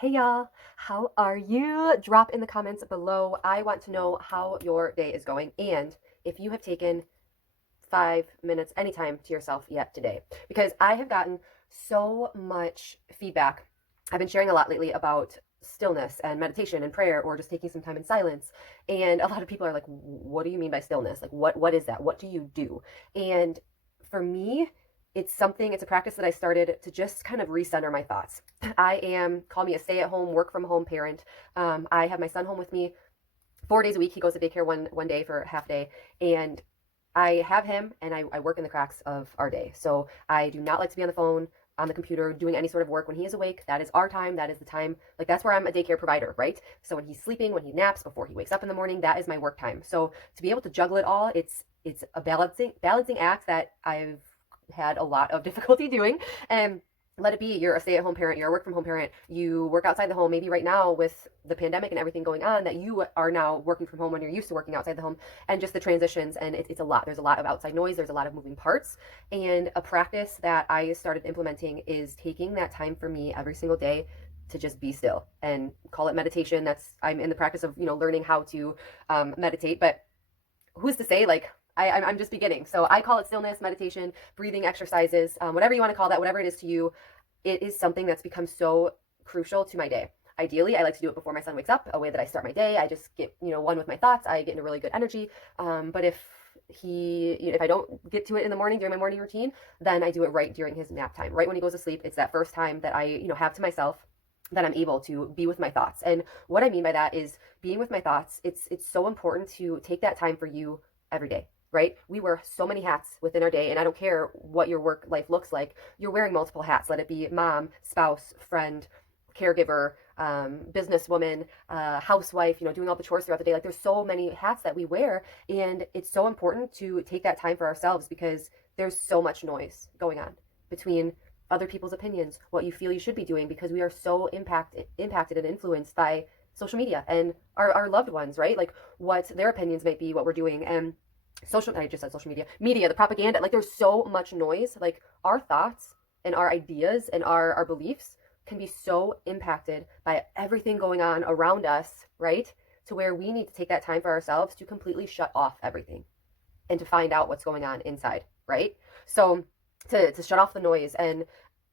Hey y'all, how are you? Drop in the comments below. I want to know how your day is going and if you have taken 5 minutes anytime to yourself yet today. Because I have gotten so much feedback. I've been sharing a lot lately about stillness and meditation and prayer or just taking some time in silence. And a lot of people are like, what do you mean by stillness? Like what is that? What do you do? And for me, it's a practice that I started to just kind of recenter my thoughts. Call me a stay at home, work from home parent. I have my son home with me 4 days a week. He goes to daycare one day for half day. And I have him and I work in the cracks of our day. So I do not like to be on the phone, on the computer, doing any sort of work when he is awake. That is our time. That is the time. Like that's where I'm a daycare provider, right? So when he's sleeping, when he naps, before he wakes up in the morning, that is my work time. So to be able to juggle it all, it's a balancing act that I've had a lot of difficulty doing. And let it be you're a stay-at-home parent, you're a work-from-home parent, you work outside the home, maybe right now with the pandemic and everything going on that you are now working from home when you're used to working outside the home, and just the transitions. And it's a lot. There's a lot of outside noise, there's a lot of moving parts. And a practice that I started implementing is taking that time for me every single day to just be still, and call it meditation. I'm in the practice of learning how to meditate, but who's to say, like, I'm just beginning. So I call it stillness, meditation, breathing exercises, whatever you want to call that, whatever it is to you. It is something that's become so crucial to my day. Ideally, I like to do it before my son wakes up, a way that I start my day. I just get, one with my thoughts. I get into really good energy. But if I don't get to it in the morning during my morning routine, then I do it right during his nap time, right when he goes to sleep. It's that first time that I, have to myself, that I'm able to be with my thoughts. And what I mean by that is being with my thoughts. It's so important to take that time for you every day, right? We wear so many hats within our day, and I don't care what your work life looks like. You're wearing multiple hats. Let it be mom, spouse, friend, caregiver, businesswoman, housewife, doing all the chores throughout the day. Like there's so many hats that we wear, and it's so important to take that time for ourselves because there's so much noise going on between other people's opinions, what you feel you should be doing, because we are so impacted and influenced by social media and our loved ones, right? Like what their opinions might be, what we're doing. And I just said social media, the propaganda, like there's so much noise. Like our thoughts and our ideas and our beliefs can be so impacted by everything going on around us, right? To where we need to take that time for ourselves to completely shut off everything and to find out what's going on inside, right? So to shut off the noise, and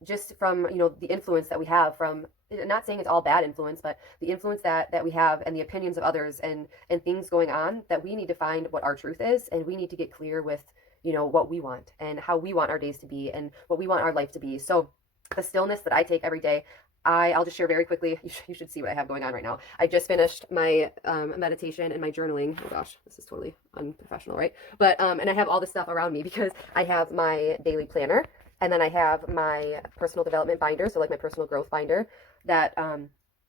just from the influence that we have from, not saying it's all bad influence, but the influence that we have and the opinions of others and things going on, that we need to find what our truth is, and we need to get clear with what we want and how we want our days to be and what we want our life to be. So the stillness that I take every day, I'll just share very quickly. You should see what I have going on right now. I just finished my meditation and my journaling. Oh gosh, this is totally unprofessional, right? But and I have all this stuff around me because I have my daily planner, and then I have my personal development binder, so like my personal growth binder that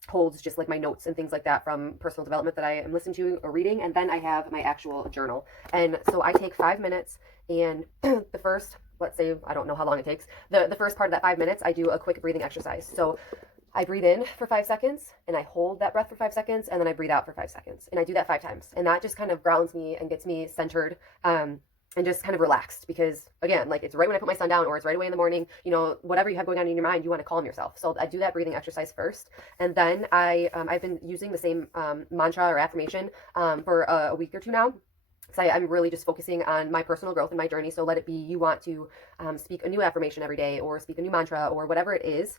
holds just like my notes and things like that from personal development that I am listening to or reading. And then I have my actual journal. And so I take 5 minutes, and the first, let's say, I don't know how long it takes. The first part of that 5 minutes, I do a quick breathing exercise. So I breathe in for 5 seconds, and I hold that breath for 5 seconds, and then I breathe out for 5 seconds. And I do that 5 times. And that just kind of grounds me and gets me centered. And just kind of relaxed, because again, like it's right when I put my son down, or it's right away in the morning, whatever you have going on in your mind, you want to calm yourself. So I do that breathing exercise first. And then I've been using the same mantra or affirmation for a week or two now. So I'm really just focusing on my personal growth and my journey. So let it be you want to speak a new affirmation every day, or speak a new mantra, or whatever it is.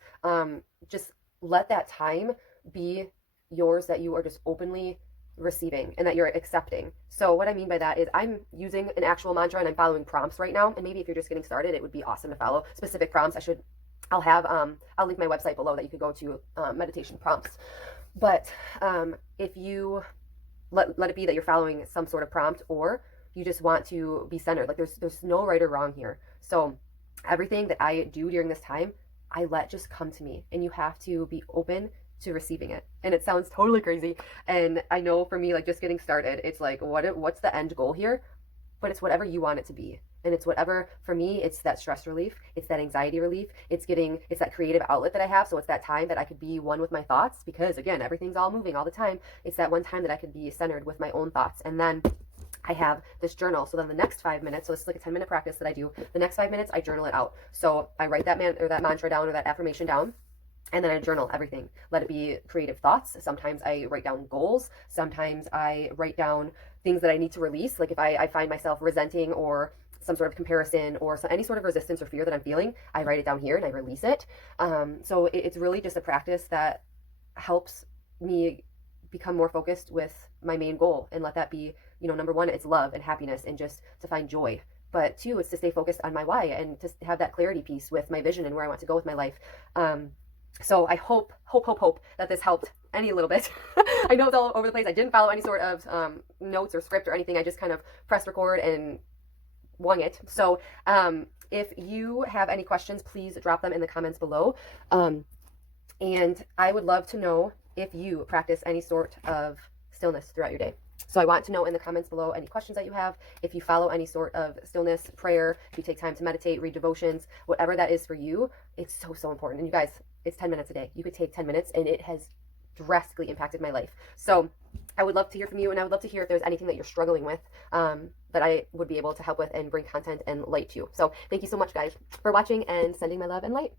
Just let that time be yours, that you are just openly receiving and that you're accepting. So what I mean by that is I'm using an actual mantra and I'm following prompts right now. And maybe if you're just getting started, it would be awesome to follow specific prompts. I'll link my website below that you could go to, meditation prompts. But if you let it be that you're following some sort of prompt, or you just want to be centered, like there's no right or wrong here. So everything that I do during this time, I let just come to me, and you have to be open to receiving it. And it sounds totally crazy, and I know for me, like just getting started, it's like what's the end goal here? But it's whatever you want it to be. And it's whatever, for me, it's that stress relief, it's that anxiety relief, it's that creative outlet that I have. So it's that time that I could be one with my thoughts, because again, everything's all moving all the time. It's that one time that I could be centered with my own thoughts. And then I have this journal. So then the next 5 minutes, so this is like a 10-minute practice that I do. The next 5 minutes, I journal it out. So I write that mantra down, or that affirmation down. And then I journal everything. Let it be creative thoughts. Sometimes I write down goals. Sometimes I write down things that I need to release. Like if I find myself resenting or some sort of comparison or any sort of resistance or fear that I'm feeling, I write it down here and I release it. So it's really just a practice that helps me become more focused with my main goal and let that be, number one, it's love and happiness and just to find joy. But two, it's to stay focused on my why and to have that clarity piece with my vision and where I want to go with my life. So I hope that this helped any little bit. I know it's all over the place. I didn't follow any sort of notes or script or anything. I just kind of pressed record and wung it. So if you have any questions, please drop them in the comments below. And I would love to know if you practice any sort of stillness throughout your day. So I want to know in the comments below any questions that you have, if you follow any sort of stillness, prayer, if you take time to meditate, read devotions, whatever that is for you, it's so, so important. And you guys, it's 10 minutes a day. You could take 10 minutes and it has drastically impacted my life. So I would love to hear from you, and I would love to hear if there's anything that you're struggling with that I would be able to help with and bring content and light to. So thank you so much, guys, for watching and sending my love and light.